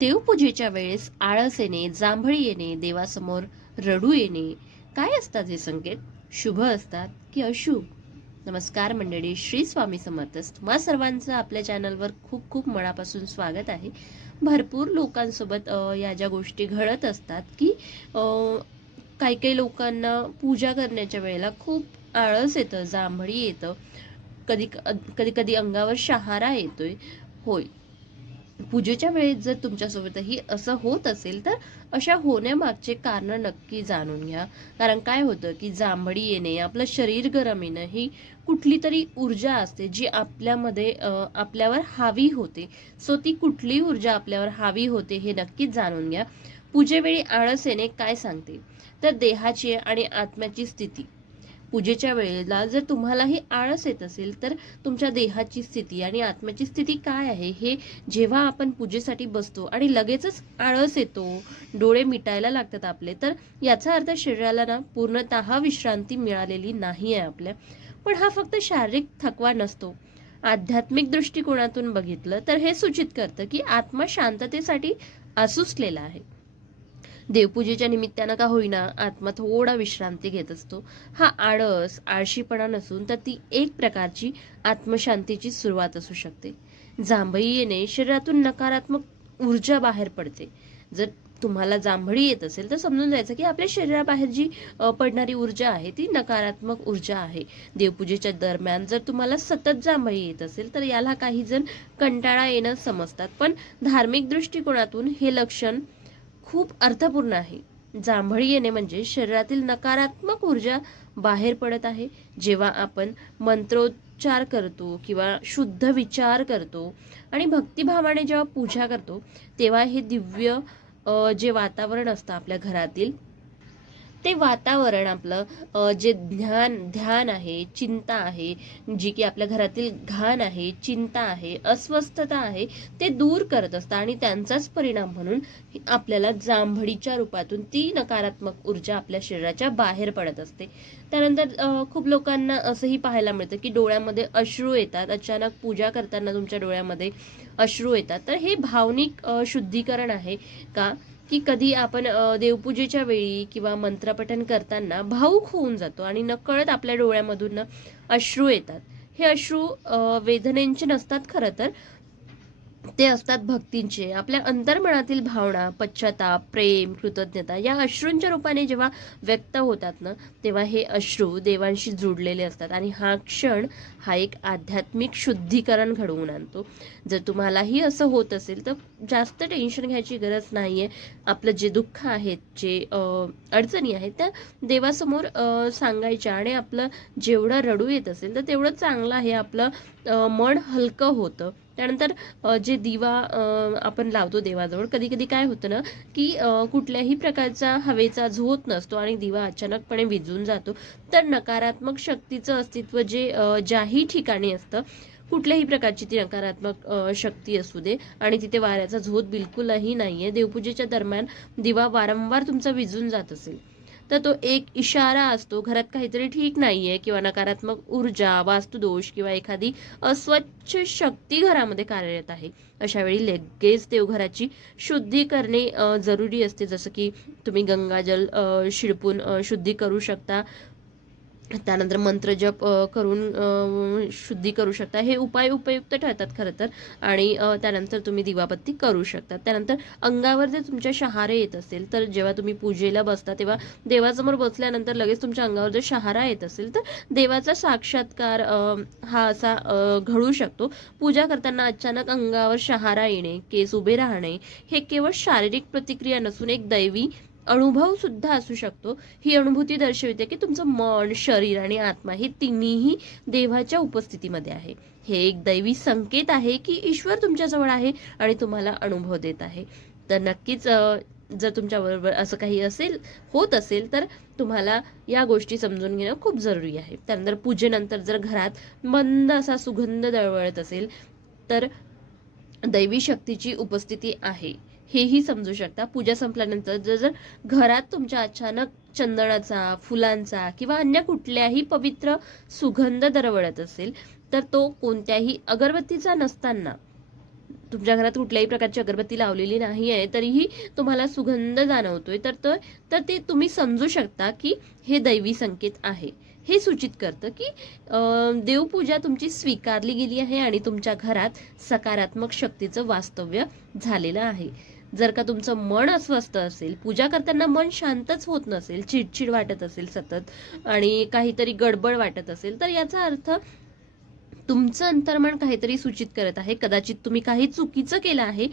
देवपूजेच्या वेळेस आळस येणे जांभळी येणे देवासमोर रडू येणे काय असतात हे संकेत? शुभ असतात की अशुभ? नमस्कार मंडळी श्री स्वामी समर्थ. तुम्हा सर्वांचं आपल्या चॅनलवर खूप खूप मनापासून स्वागत आहे. भरपूर लोकांसोबत या ज्या गोष्टी घडत असतात की काही काही लोकांना पूजा करण्याच्या वेळेला खूप आळस येतं जांभळी येतं. कधी कधी कधी अंगावर शहारा येतोय. होय. पूजेच्या वेळेत जर तुमच्यासोबतही असं होत असेल तर अशा होण्यामागचे कारण नक्की जाणून घ्या. कारण काय होतं की जांभळी येणे आपलं शरीर गरम येणं ही कुठली तरी ऊर्जा असते जी आपल्यामध्ये आपल्यावर हावी होते. सो ती कुठली ऊर्जा आपल्यावर हावी होते हे नक्कीच जाणून घ्या. पूजेवेळी आळस येणे काय सांगते? तर देहाची आणि आत्म्याची स्थिती. पूजेच्या वेळेला जर तुम्हालाही आळस येत असेल तर तुमच्या देहाची स्थिती आणि आत्म्याची स्थिती काय आहे हे जेव्हा आपण पूजेसाठी बसतो आणि लगेचच आळस येतो डोळे मिटायला लागतात आपले तर याचा अर्थ शरीराला ना पूर्णतः विश्रांती मिळालेली नाही आहे आपल्या. पण हा फक्त शारीरिक थकवा नसतो. आध्यात्मिक दृष्टिकोनातून बघितलं तर हे सूचित करतं की आत्मा शांततेसाठी आसुसलेला आहे. देवपूजेच्या निमित्तानं का होईना आत्मा थोडा विश्रांती घेत असतो. हा आळस आळशीपणा नसून तर ती एक प्रकारची आत्मशांतीची सुरुवात असू शकते. जांभई येणे शरीरातून नकारात्मक ऊर्जा बाहेर पडते. जर तुम्हाला जांभळी येत असेल तर समजून जायचं की आपल्या शरीराबाहेर जी पडणारी ऊर्जा आहे ती नकारात्मक ऊर्जा आहे. देवपूजेच्या दरम्यान जर तुम्हाला सतत जांभळी येत असेल तर याला काही जण कंटाळा येणं समजतात. पण धार्मिक दृष्टिकोनातून हे लक्षण खूप अर्थपूर्ण आहे. जांभळी येणे म्हणजे शरीरातील नकारात्मक ऊर्जा बाहेर पडत आहे. जेव्हा आपण मंत्रोच्चार करतो किंवा शुद्ध विचार करतो आणि भक्तिभावाने जेव्हा पूजा करतो तेव्हा हे दिव्य जे वातावरण असतं आपल्या घरातील ते वातावरण आपलं जे ध्यान ध्यान आहे चिंता आहे जी की आपल्या घरातील घाण आहे चिंता आहे अस्वस्थता आहे ते दूर करत असतं आणि त्यांचाच परिणाम म्हणून आपल्याला जांभळीच्या रूपातून ती नकारात्मक ऊर्जा आपल्या शरीराच्या बाहेर पडत असते. त्यानंतर खूप लोकांना असंही पाहायला मिळतं की डोळ्यामध्ये अश्रू येतात. अचानक पूजा करताना तुमच्या डोळ्यामध्ये अश्रू येतात. तर हे भावनिक शुद्धीकरण आहे का? की कधी आपण देवपूजेच्या वेळी किंवा मंत्रपठन करताना भाऊक होऊन जातो आणि नकळत आपल्या डोळ्यामधून अश्रू येतात. हे अश्रू वेदनेंचे वेदनेचे नसतात खरं तर. ते असतात भक्तींचे. आपल्या अंतर्मनातील भावना पश्चाताप प्रेम कृतज्ञता या अश्रूंच्या रूपाने जेव्हा व्यक्त होतात ना तेव्हा हे अश्रू देवांशी जुडलेले असतात आणि हा क्षण हा एक आध्यात्मिक शुद्धीकरण घडवून आणतो. जर तुम्हालाही असं होत असेल तर जास्त टेन्शन घ्यायची गरज नाही आहे आपलं जे दुःख आहेत जे अडचणी आहेत त्या देवासमोर सांगायच्या आणि आपलं जेवढं रडू येत असेल तर तेवढं चांगलं आहे आपलं मन हलकं होतं. त्यानंतर जे दिवा आपण लावतो देवाजवळ कधी कधी काय होतं ना की कुठल्याही प्रकारचा हवेचा झोत नसतो आणि दिवा अचानकपणे विजून जातो तर नकारात्मक शक्तीचं अस्तित्व जे ज्याही ठिकाणी असतं कुठल्याही प्रकारची ती नकारात्मक शक्ती असू दे. आणि तिथे वाऱ्याचा झोत बिलकुलही नाहीये. देवपूजेच्या दरम्यान दिवा वारंवार तुमचा विझून जात असेल. तर तो एक इशारा असतो घरात काहीतरी ठीक नाहीये किंवा नकारात्मक ऊर्जा वास्तुदोष किंवा एखादी अस्वच्छ शक्ती घरामध्ये कार्यरत आहे. अशा वेळी लगेच देवघराची शुद्धी करणे जरुरी असते. जसं की तुम्ही गंगाजल शिडपून शुद्धी करू शकता. त्यानंतर मंत्रजप करून शुद्धी करू शकता. हे उपाय उपयुक्त ठरतात खरं तर. आणि त्यानंतर तुम्ही दिवाबत्ती करू शकता. त्यानंतर अंगावर जर तुमच्या शहारे येत असेल तर जेव्हा तुम्ही पूजेला बसता तेव्हा देवासमोर बसल्यानंतर लगेच तुमच्या अंगावर जर शहारा येत असेल तर देवाचा साक्षात्कार हा असा घडू शकतो. पूजा करताना अचानक अंगावर शहारा येणे केस उभे राहणे हे केवळ शारीरिक प्रतिक्रिया नसून एक दैवी अनुभव सुद्धा असू शकतो. ही अनुभूती दर्शविते की तुमचं मन शरीर आणि आत्मा हे तिन्हीही देवाच्या उपस्थितीमध्ये आहे. हे एक दैवी संकेत आहे की ईश्वर तुमच्याजवळ आहे आणि तुम्हाला अनुभव देत आहे. तर नक्कीच जर तुमच्याबरोबर असं काही असेल होत असेल तर तुम्हाला या गोष्टी समजून घेणं खूप जरुरी आहे. त्यानंतर पूजेनंतर जर घरात मंद असा सुगंध दळवळत असेल तर दैवी शक्तीची उपस्थिती आहे. हेही समजू शकता. पूजा संपल्यानंतर जर जर घरात तुमच्या अचानक चंदनाचा फुलांचा किंवा अन्य कुठल्याही पवित्र सुगंध दरवळत असेल तर तो कोणत्याही अगरबत्तीचा नसताना तुमच्या घरात कुठल्याही प्रकारची अगरबत्ती लावलेली नाही आहे तरीही तुम्हाला सुगंध जाणवतोय. तर तो तर ते तुम्ही समजू शकता की हे दैवी संकेत आहे. हे सूचित करतं की देवपूजा तुमची स्वीकारली गेली आहे आणि तुमच्या घरात सकारात्मक शक्तीचं वास्तव्य झालेलं आहे. जर का तुमचं मन अस्वस्थ असेल पूजा करताना मन शांतच होत नसेल चिडचिड वाटत असेल सतत आणि काहीतरी गडबड वाटत असेल तर याचा अर्थ तुमचं अंतर्मन काहीतरी सूचित करत आहे. कदाचित तुम्ही काही चुकीचं केलं आहे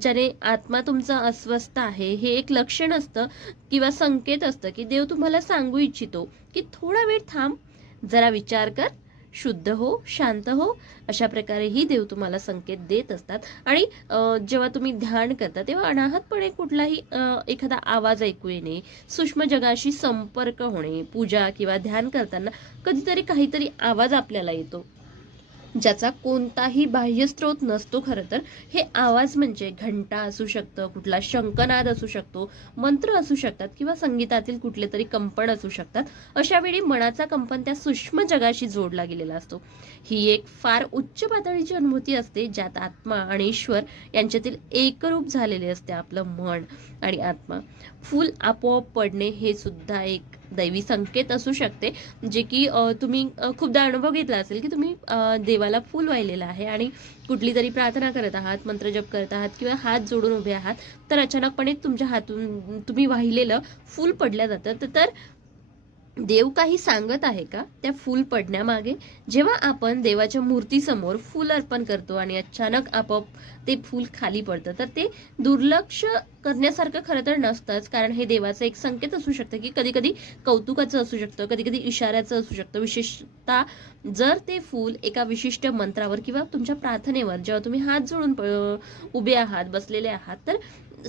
ज्याने आत्मा तुमचा अस्वस्थ आहे. हे एक लक्षण असतं किंवा संकेत असतं की देव तुम्हाला सांगू इच्छितो की थोडा वेळ थांब जरा विचार कर शुद्ध हो शांत हो अशा प्रकारेही देव तुम्हाला संकेत देत असतात. आणि जेव्हा तुम्ही ध्यान करता तेव्हा अनाहतपणे कुठलाही एखादा आवाज ऐकू येणे सूक्ष्म जगाशी संपर्क होणे पूजा किंवा ध्यान करताना कधीतरी काहीतरी आवाज आपल्याला येतो. ज्याचा कोणताही बाह्य स्रोत नसतो खरं तर. हे आवाज म्हणजे घंटा असू शकतं कुठला शंकनाद असू शकतो मंत्र असू शकतात किंवा संगीतातील कुठले तरी कंपन असू शकतात. अशा वेळी मनाचा कंपन त्या सूक्ष्म जगाशी जोडला गेलेला असतो. ही एक फार उच्च पातळीची अनुभूती असते ज्यात आत्मा आणि ईश्वर यांच्यातील एकरूप झालेले असते आपलं मन आणि आत्मा. फुल आपोआप पडणे हे सुद्धा एक दैवी संकेत असू शकते जे की तुम्ही खूपदा अनुभव घेतला असेल की तुम्ही देवाला फूल वाहिलेलं आहे आणि कुठली तरी प्रार्थना करत आहात मंत्रजप करत आहात किंवा हात जोडून उभे आहात तर अचानकपणे तुमच्या हातून तुम्ही वाहिलेलं फूल पडल्या जातं. तर देव काही सांगत आहे का? त्या फूल पडण्यामागे जेव्हा आपण देवाच्या मूर्तीसमोर फूल अर्पण करतो आणि अचानक आपोआप ते फूल खाली पडतं तर ते दुर्लक्ष करण्यासारखं खरं तर नसतंच. कारण हे देवाचं एक संकेत असू शकतं की कधी कधी कौतुकाचं असू शकतं कधी कधी इशाऱ्याचं असू शकतं. विशेषतः जर ते फूल एका विशिष्ट मंत्रावर किंवा तुमच्या प्रार्थनेवर जेव्हा तुम्ही हात जोडून प- उभे आहात बसलेले आहात तर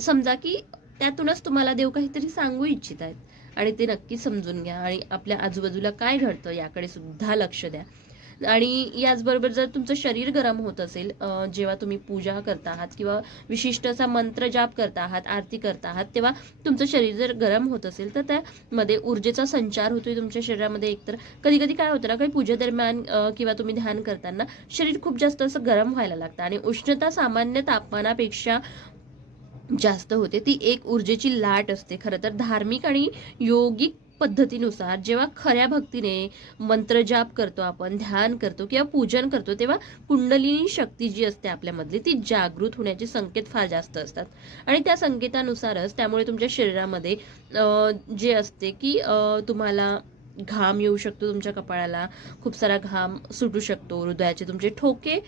समजा की त्यातूनच तुम्हाला देव काहीतरी सांगू इच्छित आहेत. आणि ते नक्की समजून घ्या आणि आपल्या आजूबाजूला काय घडतं याकडे सुद्धा लक्ष द्या. आणि याचबरोबर जर तुमचं शरीर गरम होत असेल जेव्हा तुम्ही पूजा करता आहात किंवा विशिष्ट असा मंत्र जाप करता आहात आरती करता आहात तेव्हा तुमचं शरीर जर गरम होत असेल तर त्यामध्ये ऊर्जेचा संचार होतोय तुमच्या शरीरामध्ये एकतर. कधी कधी काय होतं ना काही पूजेदरम्यान किंवा तुम्ही ध्यान करताना शरीर खूप जास्त असं गरम व्हायला लागतं आणि उष्णता सामान्य तापमानापेक्षा जास्त होते. ती एक ऊर्जेची लाट असते खरं तर. धार्मिक आणि योगिक पद्धतीनुसार जेव्हा खऱ्या भक्तीने मंत्रजाप करतो आपण ध्यान करतो किंवा पूजन करतो तेव्हा कुंडलिनी शक्ती जी असते आपल्यामधली ती जागृत होण्याचे संकेत फार जास्त असतात. आणि त्या संकेतानुसारच त्यामुळे तुमच्या शरीरामध्ये जे असते की तुम्हाला घाम येऊ शकतो तुमच्या कपाळाला खूप सारा घाम सुटू शकतो हृदयाचे तुमचे ठोके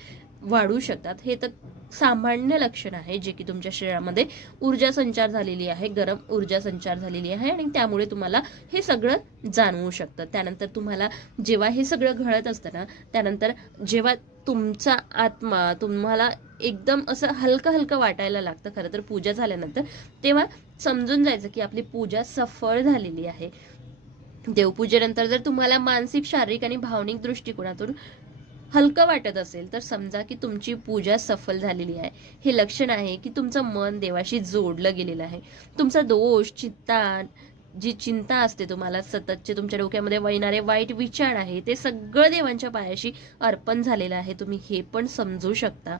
वाढू शकतात. हे तर सामान्य लक्षण आहे जे की तुमच्या शरीरामध्ये ऊर्जा संचार झालेली आहे गरम ऊर्जा संचार झालेली आहे आणि त्यामुळे तुम्हाला हे सगळं जाणवू शकतं. त्यानंतर तुम्हाला जेव्हा हे सगळं घडत असतं ना त्यानंतर जेव्हा तुमचा आत्मा तुम्हाला एकदम असं हलकं हलकं वाटायला लागतं खरं तर पूजा झाल्यानंतर तेव्हा समजून जायचं की आपली पूजा सफळ झालेली आहे. देवपूजेनंतर जर तुम्हाला मानसिक शारीरिक आणि भावनिक दृष्टिकोनातून हलकं वाटत असेल तर समजा की तुमची पूजा सफल झालेली आहे. हे लक्षण आहे की तुमचं मन देवाशी जोडलं गेलेलं आहे. तुमचा दोष चित्ता जी चिंता असते तुम्हाला सततचे तुमच्या डोक्यामध्ये वळणारे वाईट विचार आहे ते सगळं देवांच्या पायाशी अर्पण झालेलं आहे. तुम्ही हे पण समजू शकता.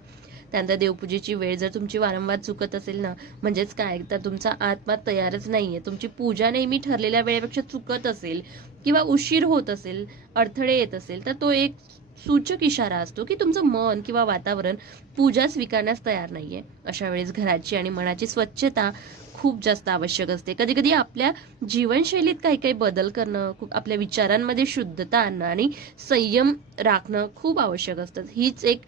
त्यानंतर देवपूजेची वेळ जर तुमची वारंवार चुकत असेल ना म्हणजेच काय? तर तुमचा आत्मा तयारच नाहीये. तुमची पूजा नेहमी ठरलेल्या वेळेपेक्षा चुकत असेल किंवा उशीर होत असेल अडथळे येत असेल तर तो एक सूचक इशारा असतो की तुमचं मन किंवा वातावरण पूजा स्वीकारण्यास तयार नाहीये. अशा वेळेस घराची आणि मनाची स्वच्छता खूप जास्त आवश्यक असते. कधी कधी आपल्या जीवनशैलीत काही काही बदल करणं खूप आपल्या विचारांमध्ये शुद्धता आणणं आणि संयम राखणं खूप आवश्यक असतं. हीच एक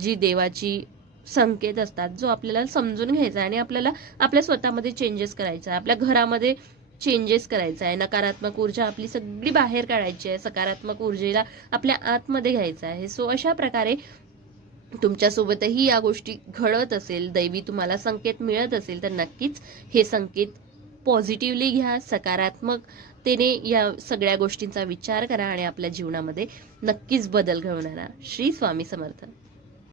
जी देवाची संकेत असतात जो आपल्याला समजून घ्यायचा आहे आणि आपल्याला आपल्या स्वतःमध्ये चेंजेस करायचा आहे. आपल्या घरामध्ये चेंजेस करायचा आहे. नकारात्मक ऊर्जा आपली सगळी बाहेर काढायची आहे. सकारात्मक ऊर्जेला आपल्या आतमध्ये घ्यायचं आहे. सो अशा प्रकारे तुमच्यासोबतही या गोष्टी घडत असेल दैवी तुम्हाला संकेत मिळत असेल तर नक्कीच हे संकेत पॉझिटिव्हली घ्या. सकारात्मकतेने या सगळ्या गोष्टींचा विचार करा आणि आपल्या जीवनामध्ये नक्कीच बदल घडवणारा. श्री स्वामी समर्थ.